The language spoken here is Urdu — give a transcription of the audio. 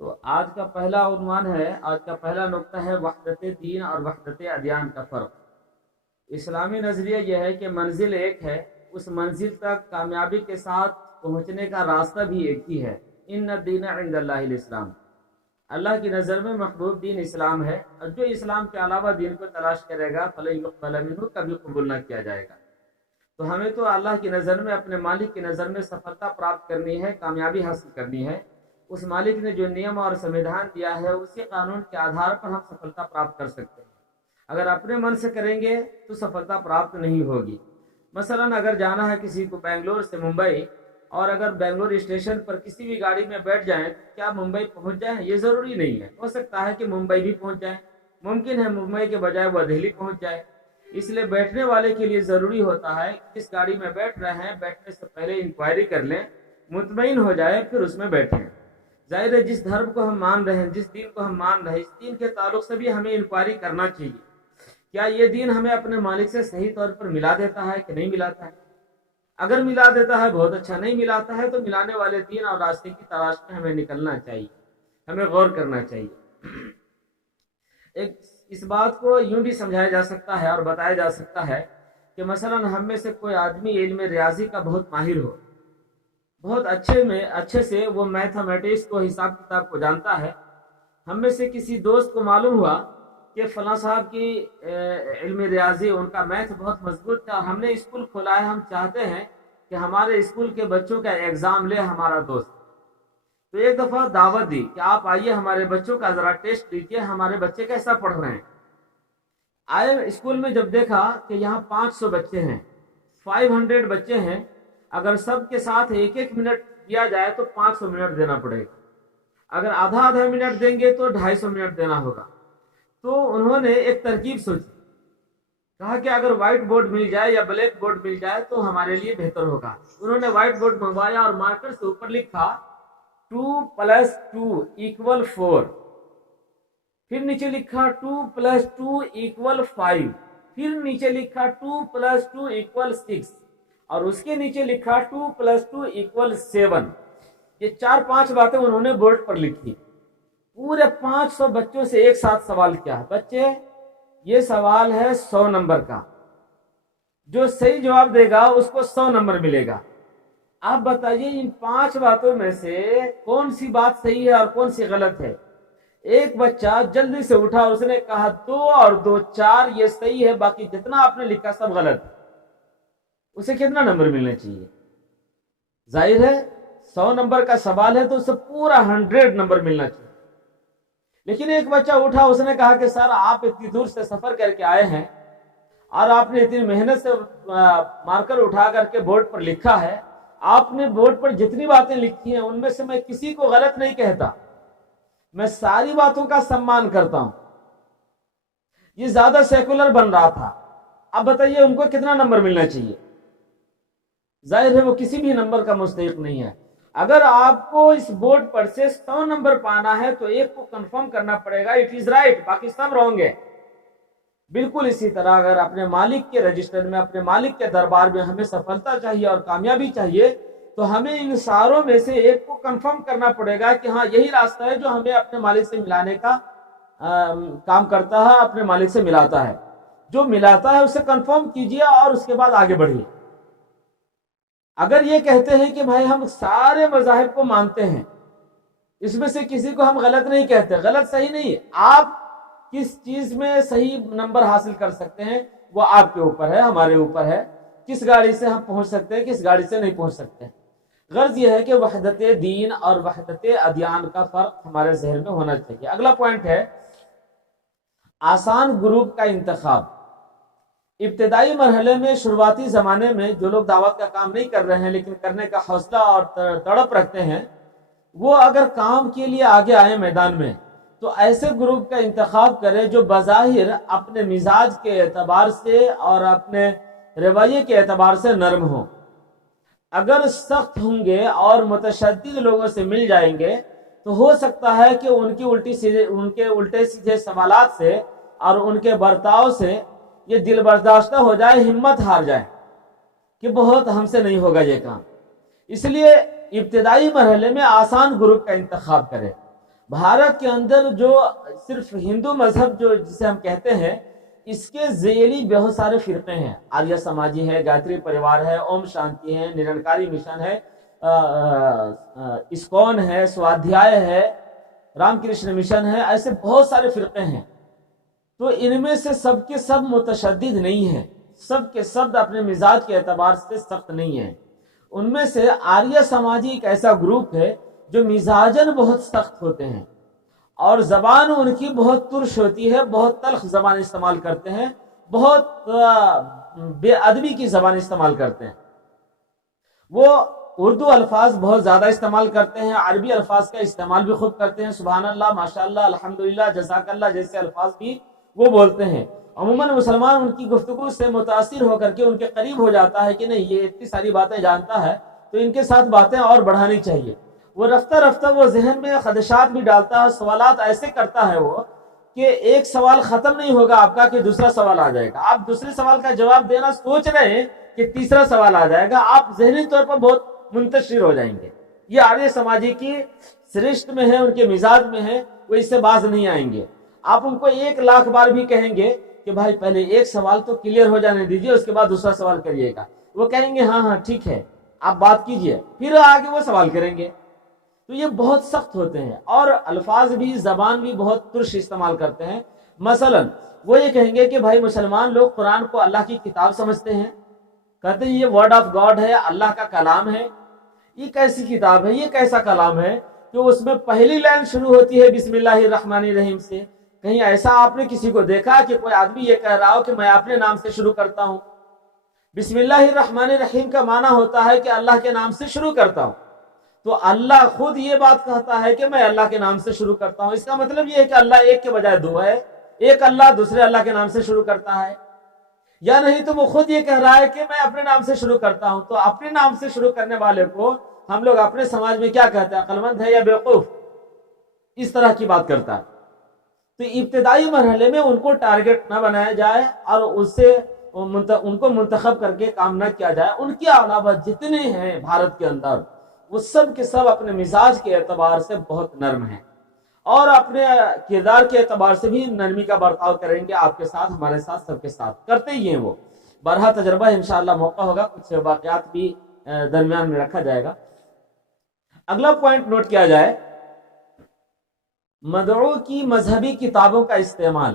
تو آج کا پہلا عنوان ہے، آج کا پہلا نقطہ ہے وحدت دین اور وحدت ادیان کا فرق۔ اسلامی نظریہ یہ ہے کہ منزل ایک ہے، اس منزل تک کامیابی کے ساتھ پہنچنے کا راستہ بھی ایک ہی ہے۔ ان الدین عند اللہ الاسلام، اللہ کی نظر میں محبوب دین اسلام ہے، اور جو اسلام کے علاوہ دین کو تلاش کرے گا فلن یقبل منہ، کبھی قبول نہ کیا جائے گا۔ تو ہمیں تو اللہ کی نظر میں، اپنے مالک کی نظر میں سفلتا پراپت کرنی ہے، کامیابی حاصل کرنی ہے۔ اس مالک نے جو نیم اور سمویدھان دیا ہے، اسی قانون کے آدھار پر ہم سفلتا پراپت کر سکتے ہیں۔ اگر اپنے من سے کریں گے تو سفلتا پراپت نہیں ہوگی۔ مثلا اگر جانا ہے کسی کو بنگلور سے ممبئی، اور اگر بنگلور اسٹیشن پر کسی بھی گاڑی میں بیٹھ جائیں تو کیا ممبئی پہنچ جائیں؟ یہ ضروری نہیں ہے، ہو سکتا ہے کہ ممبئی بھی پہنچ جائیں، ممکن ہے ممبئی کے بجائے وہ دہلی پہنچ جائے۔ اس لیے بیٹھنے والے کے لیے ضروری ہوتا ہے کہ جس گاڑی میں بیٹھ رہے ہیں، بیٹھنے سے پہلے انکوائری کر لیں، مطمئن ہو جائے، پھر اس میں بیٹھیں۔ ظاہر ہے جس دھرم کو ہم مان رہے ہیں، جس دین کو ہم مان رہے ہیں، اس دین کے تعلق سے بھی ہمیں انکوائری کرنا چاہیے۔ کیا یہ دین ہمیں اپنے مالک سے صحیح طور پر ملا دیتا ہے کہ نہیں ملاتا ہے؟ اگر ملا دیتا ہے بہت اچھا، نہیں ملاتا ہے تو ملانے والے دین اور راستے کی تلاش میں ہمیں نکلنا چاہیے، ہمیں غور کرنا چاہیے۔ ایک اس بات کو یوں بھی سمجھایا جا سکتا ہے اور بتایا جا سکتا ہے کہ مثلا ہم میں سے کوئی آدمی علم ریاضی کا بہت ماہر ہو، بہت اچھے سے وہ میتھمیٹکس کو، حساب کتاب کو جانتا ہے۔ ہم میں سے کسی دوست کو معلوم ہوا کہ فلاں صاحب کی علم ریاضی، ان کا میتھ بہت مضبوط تھا، ہم نے اسکول کھولا ہے، ہم چاہتے ہیں کہ ہمارے اسکول کے بچوں کا ایگزام لے ہمارا دوست۔ تو ایک دفعہ دعوت دی کہ آپ آئیے، ہمارے بچوں کا ذرا ٹیسٹ لیجیے، ہمارے بچے کیسا پڑھ رہے ہیں۔ آئے اسکول میں، جب دیکھا کہ یہاں 500 بچے ہیں، 500 بچے ہیں، اگر سب کے ساتھ ایک ایک منٹ دیا جائے تو 500 منٹ دینا پڑے گا، اگر آدھا منٹ دیں گے تو 250 منٹ دینا ہوگا۔ تو انہوں نے ایک ترکیب سوچی، کہا کہ اگر وائٹ بورڈ مل جائے یا بلیک بورڈ مل جائے تو ہمارے لیے بہتر ہوگا۔ انہوں نے وائٹ بورڈ منگوایا اور مارکر سے اوپر لکھا 2 + 2 = 4، پھر نیچے لکھا 2 + 2 = 5، پھر نیچے لکھا 2 + 2 = 6، اور اس کے نیچے لکھا 2 + 2 = 7۔ یہ 4-5 باتیں انہوں نے بورڈ پر لکھی۔ پورے 500 بچوں سے ایک ساتھ سوال کیا، بچے یہ سوال ہے 100 نمبر کا، جو صحیح جواب دے گا اس کو 100 نمبر ملے گا۔ آپ بتائیے ان 5 باتوں میں سے کون سی بات صحیح ہے اور کون سی غلط ہے؟ ایک بچہ جلدی سے اٹھا، اس نے کہا 2 اور 2 4، یہ صحیح ہے، باقی جتنا آپ نے لکھا سب غلط ہے۔ اسے کتنا نمبر ملنا چاہیے؟ ظاہر ہے 100 نمبر کا سوال ہے تو اسے پورا 100 نمبر ملنا چاہیے۔ لیکن ایک بچہ اٹھا، اس نے کہا کہ سر آپ اتنی دور سے سفر کر کے آئے ہیں اور آپ نے اتنی محنت سے مارکر اٹھا کر کے بورڈ پر لکھا ہے، آپ نے بورڈ پر جتنی باتیں لکھی ہیں ان میں سے میں کسی کو غلط نہیں کہتا، میں ساری باتوں کا سمان کرتا ہوں۔ یہ زیادہ سیکولر بن رہا تھا۔ اب بتائیے ان کو کتنا نمبر ملنا چاہیے؟ ظاہر ہے وہ کسی بھی نمبر کا مستحق نہیں ہے۔ اگر آپ کو اس بورڈ پر سے 100 نمبر پانا ہے تو ایک کو کنفرم کرنا پڑے گا اٹ از رائٹ، باقی سب رونگ ہے۔ بالکل اسی طرح اگر اپنے مالک کے رجسٹر میں، اپنے مالک کے دربار میں ہمیں سفلتا چاہیے اور کامیابی چاہیے تو ہمیں ان ساروں میں سے ایک کو کنفرم کرنا پڑے گا کہ ہاں یہی راستہ ہے جو ہمیں اپنے مالک سے ملانے کا کام کرتا ہے، اپنے مالک سے ملاتا ہے۔ جو ملاتا ہے اسے کنفرم کیجیے اور اس کے بعد آگے بڑھیے۔ اگر یہ کہتے ہیں کہ بھائی ہم سارے مذاہب کو مانتے ہیں، اس میں سے کسی کو ہم غلط نہیں کہتے، غلط صحیح نہیں ہے، آپ کس چیز میں صحیح نمبر حاصل کر سکتے ہیں وہ آپ کے اوپر ہے، ہمارے اوپر ہے، کس گاڑی سے ہم پہنچ سکتے ہیں، کس گاڑی سے نہیں پہنچ سکتے۔ غرض یہ ہے کہ وحدت دین اور وحدت ادیان کا فرق ہمارے ذہن میں ہونا چاہیے۔ اگلا پوائنٹ ہے آسان گروپ کا انتخاب۔ ابتدائی مرحلے میں، شروعاتی زمانے میں جو لوگ دعوت کا کام نہیں کر رہے ہیں لیکن کرنے کا حوصلہ اور تڑپ رکھتے ہیں، وہ اگر کام کے لیے آگے آئے میدان میں تو ایسے گروپ کا انتخاب کرے جو بظاہر اپنے مزاج کے اعتبار سے اور اپنے رویے کے اعتبار سے نرم ہو۔ اگر سخت ہوں گے اور متشدد لوگوں سے مل جائیں گے تو ہو سکتا ہے کہ ان کے الٹے سیدھے سوالات سے اور ان کے برتاؤ سے یہ دل برداشتہ ہو جائے، ہمت ہار جائے کہ بہت ہم سے نہیں ہوگا یہ کام۔ اس لیے ابتدائی مرحلے میں آسان گروپ کا انتخاب کرے۔ بھارت کے اندر جو صرف ہندو مذہب جو جسے ہم کہتے ہیں، اس کے ذیلی بہت سارے فرقے ہیں. آریہ سماجی ہے، گایتری پریوار ہے، اوم شانتی ہے، نرنکاری مشن ہے، اسکون ہے، سوادھیائے ہے، رام کرشن مشن ہے. ایسے بہت سارے فرقے ہیں. تو ان میں سے سب کے سب متشدد نہیں ہیں، سب کے سب اپنے مزاج کے اعتبار سے سخت نہیں ہیں. ان میں سے آریہ سماجی ایک ایسا گروپ ہے جو مزاجن بہت سخت ہوتے ہیں، اور زبان ان کی بہت ترش ہوتی ہے، بہت تلخ زبان استعمال کرتے ہیں، بہت بے ادبی کی زبان استعمال کرتے ہیں. وہ اردو الفاظ بہت زیادہ استعمال کرتے ہیں، عربی الفاظ کا استعمال بھی خوب کرتے ہیں. سبحان اللہ، ماشاء اللہ، الحمدللہ، جزاک اللہ جیسے الفاظ بھی وہ بولتے ہیں. عموماً مسلمان ان کی گفتگو سے متاثر ہو کر کے ان کے قریب ہو جاتا ہے کہ نہیں، یہ اتنی ساری باتیں جانتا ہے تو ان کے ساتھ باتیں اور بڑھانی چاہیے. وہ رفتہ رفتہ وہ ذہن میں خدشات بھی ڈالتا ہے، سوالات ایسے کرتا ہے وہ کہ ایک سوال ختم نہیں ہوگا آپ کا کہ دوسرا سوال آ جائے گا. آپ دوسرے سوال کا جواب دینا سوچ رہے ہیں کہ تیسرا سوال آ جائے گا، آپ ذہنی طور پر بہت منتشر ہو جائیں گے. یہ آریہ سماجی کی سرشت میں ہے، ان کے مزاج میں ہے، وہ اس سے باز نہیں آئیں گے. آپ ان کو 1,00,000 بار بھی کہیں گے کہ بھائی پہلے ایک سوال تو کلیئر ہو جانے دیجئے، اس کے بعد دوسرا سوال کریے گا، وہ کہیں گے ہاں ہاں ٹھیک ہے آپ بات کیجئے، پھر آگے وہ سوال کریں گے. تو یہ بہت سخت ہوتے ہیں، اور الفاظ بھی، زبان بھی بہت ترش استعمال کرتے ہیں. مثلا وہ یہ کہیں گے کہ بھائی مسلمان لوگ قرآن کو اللہ کی کتاب سمجھتے ہیں، کہتے ہیں یہ ورڈ آف گاڈ ہے، اللہ کا کلام ہے. یہ کیسی کتاب ہے، یہ کیسا کلام ہے کہ اس میں پہلی لائن شروع ہوتی ہے بسم اللہ الرحمن الرحیم سے؟ کہیں ایسا آپ نے کسی کو دیکھا کہ کوئی آدمی یہ کہہ رہا ہو کہ میں اپنے نام سے شروع کرتا ہوں؟ بسم اللہ الرحمن الرحیم کا معنی ہوتا ہے کہ اللہ کے نام سے شروع کرتا ہوں. تو اللہ خود یہ بات کہتا ہے کہ میں اللہ کے نام سے شروع کرتا ہوں. اس کا مطلب یہ ہے کہ اللہ ایک کے بجائے دو ہے، ایک اللہ دوسرے اللہ کے نام سے شروع کرتا ہے. یا نہیں تو وہ خود یہ کہہ رہا ہے کہ میں اپنے نام سے شروع کرتا ہوں. تو اپنے نام سے شروع کرنے والے کو ہم لوگ اپنے سماج میں کیا کہتے ہیں؟ عقل مند ہے یا بیوقوف؟ اس طرح کی بات کرتا ہے. تو ابتدائی مرحلے میں ان کو ٹارگٹ نہ بنایا جائے اور اس سے ان کو منتخب کر کے کام نہ کیا جائے. ان کے علاوہ جتنے ہیں بھارت کے اندر وہ سب کے سب اپنے مزاج کے اعتبار سے بہت نرم ہیں، اور اپنے کردار کے اعتبار سے بھی نرمی کا برتاؤ کریں گے. آپ کے ساتھ، ہمارے ساتھ، سب کے ساتھ کرتے ہی ہیں وہ. بارہا تجربہ انشاءاللہ موقع ہوگا کچھ واقعات بھی درمیان میں رکھا جائے گا. اگلا پوائنٹ نوٹ کیا جائے، مدعو کی مذہبی کتابوں کا استعمال.